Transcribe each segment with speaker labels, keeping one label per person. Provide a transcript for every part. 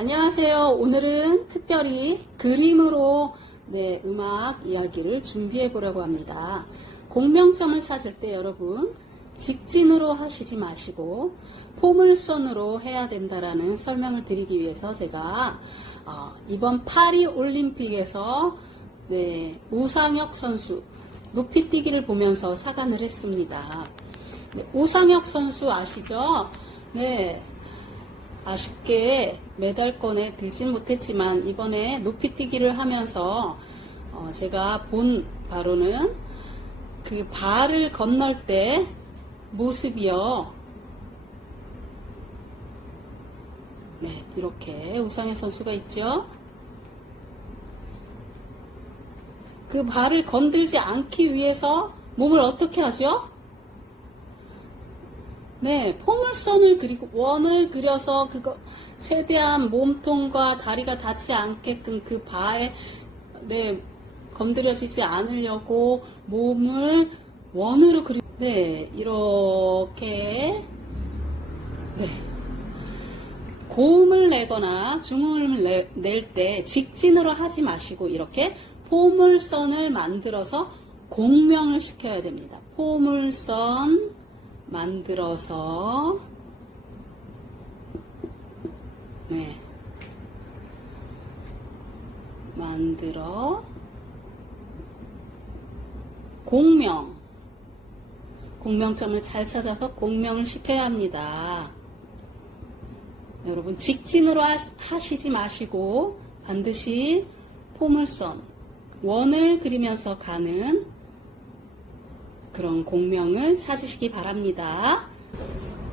Speaker 1: 안녕하세요. 오늘은 특별히 그림으로 네, 음악 이야기를 준비해 보려고 합니다. 공명점을 찾을 때 여러분 직진으로 하시지 마시고 포물선으로 해야 된다라는 설명을 드리기 위해서 제가 어, 이번 파리 올림픽에서 네, 우상혁 선수 높이뛰기를 보면서 사관을 했습니다. 네, 우상혁 선수 아시죠? 네, 아쉽게 메달권에 들진 못했지만 이번에 높이뛰기를 하면서 어, 제가 본 바로는 그 발을 건널 때 모습이요. 네, 이렇게 우상현 선수가 있죠. 그 발을 건들지 않기 위해서 몸을 어떻게 하죠? 네, 포물선을 그리고 원을 그려서 그거 최대한 몸통과 다리가 닿지 않게끔 그 바에 네 건드려지지 않으려고 몸을 원으로 그리 네 이렇게 네 고음을 내거나 중음을 낼 때 직진으로 하지 마시고 이렇게 포물선을 만들어서 공명을 시켜야 됩니다. 포물선 만들어서 네. 만들어. 공명. 공명점을 잘 찾아서 공명을 시켜야 합니다. 여러분 직진으로 하- 하시지 마시고 반드시 포물선 원을 그리면서 가는 그런 공명을 찾으시기 바랍니다.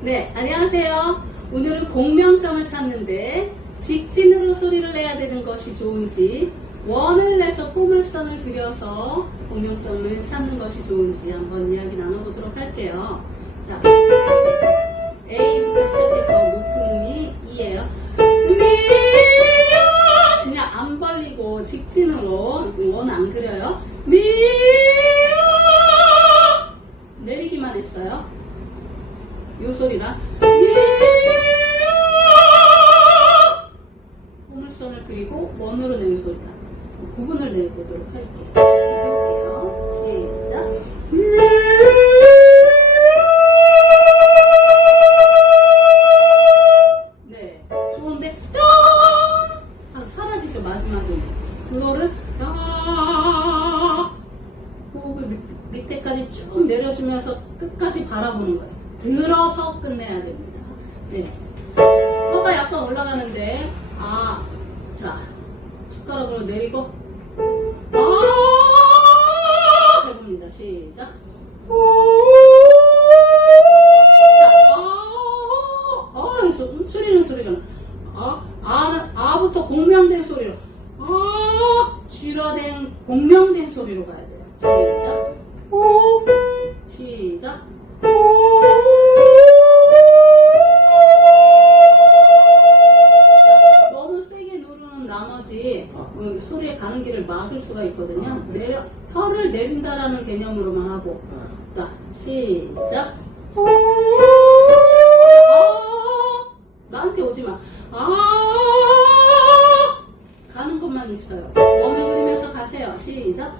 Speaker 1: 네, 안녕하세요. 오늘은 공명점을 찾는데 직진으로 소리를 내야 되는 것이 좋은지 원을 내서 포물선을 그려서 공명점을 찾는 것이 좋은지 한번 이야기 나눠보도록 할게요. 자, 내리기만 했어요. 요 소리랑 포물선을 그리고 원으로 내는 소리다. 구분을 내보도록 할게요. 해볼게요. 시작. 쭉 내려주면서 끝까지 바라보는 거예요. 들어서 끝내야 됩니다. 네. 혀가 약간 올라가는데, 아, 자, 숟가락으로 내리고, 아! 해봅니다. 시작. 내린다라는 개념으로만 하고 자 시작. 아, 나한테 오지 마. 아, 가는 것만 있어요. 원을 그리면서 가세요. 시작.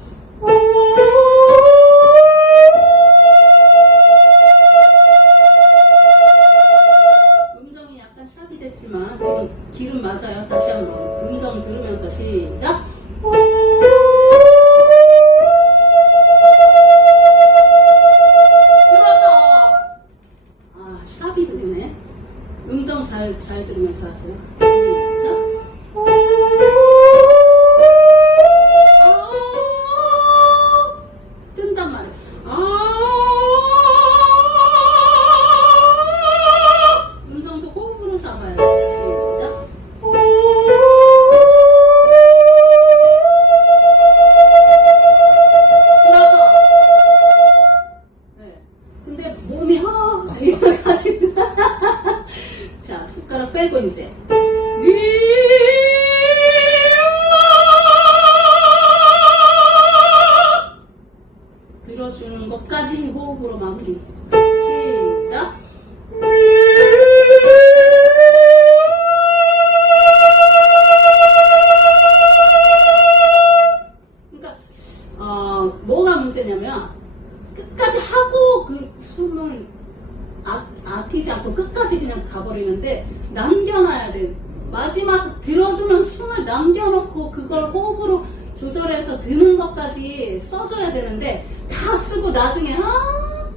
Speaker 1: 그걸 호흡으로 조절해서 드는 것까지 써줘야 되는데 다 쓰고 나중에 아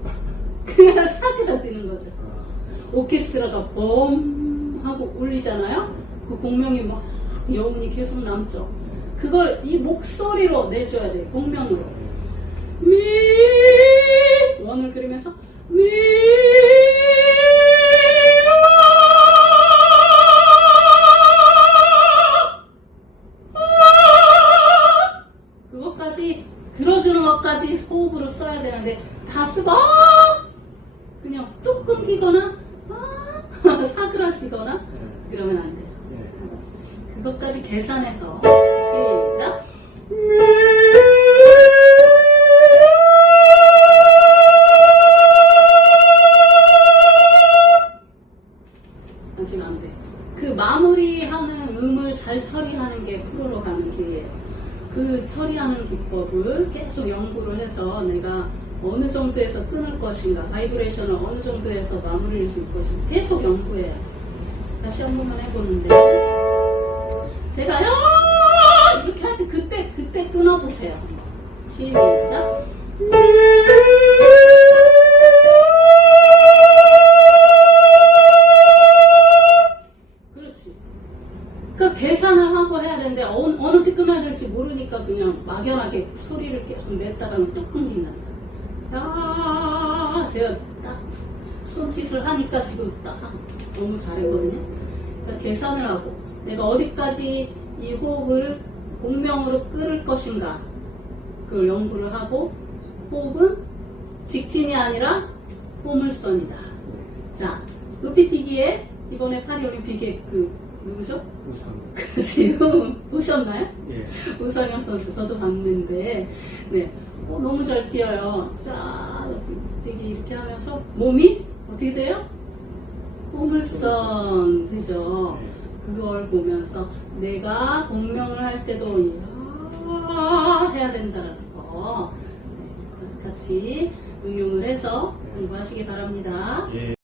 Speaker 1: 그냥 사그라드는 거죠. 오케스트라가 범 하고 울리잖아요. 그 공명이 막 여운이 계속 남죠. 그걸 이 목소리로 내줘야 돼. 공명으로. 미 원을 그리면서 미 써야 되는데 다 쓰고 아! 그냥 뚝 끊기거나 아! 사그라지거나 그러면 안 돼요. 그것까지 계산해서 시작. 아직 안 돼. 그 마무리하는 음을 잘 처리하는 게 프로로 가는 길이에요. 그 처리하는 기법을 계속 연구를 해서 내가 어느 정도에서 끊을 것인가, 바이브레이션을 어느 정도에서 마무리를 줄 것인가 계속 연구해요. 다시 한 번만 해보는데 제가 야 이렇게 할 때 그때 그때 끊어보세요. 시작. 그러니까 계산을 하고 해야 되는데 어느, 어느 때 끊어야 될지 모르니까 그냥 막연하게 소리를 계속 냈다가는 또 끊긴다. 야, 제가 딱 손짓을 하니까 지금 딱 너무 잘했거든요. 그러니까 계산을 하고 내가 어디까지 이 호흡을 공명으로 끌을 것인가 그걸 연구를 하고 호흡은 직진이 아니라 포물선이다. 자, 루피티기에 이번에 파리올림픽에 그 누구죠? 그렇지 보셨나요?
Speaker 2: 예.
Speaker 1: 우상현 선수 저도 봤는데 네 어, 너무 잘 뛰어요. 자 되게 이렇게 하면서 몸이 어떻게 돼요? 포물선 되죠. 그걸 보면서 내가 공명을 할 때도 이야 해야 된다는 거 네, 같이 응용을 해서 공부하시기 바랍니다.
Speaker 2: 예.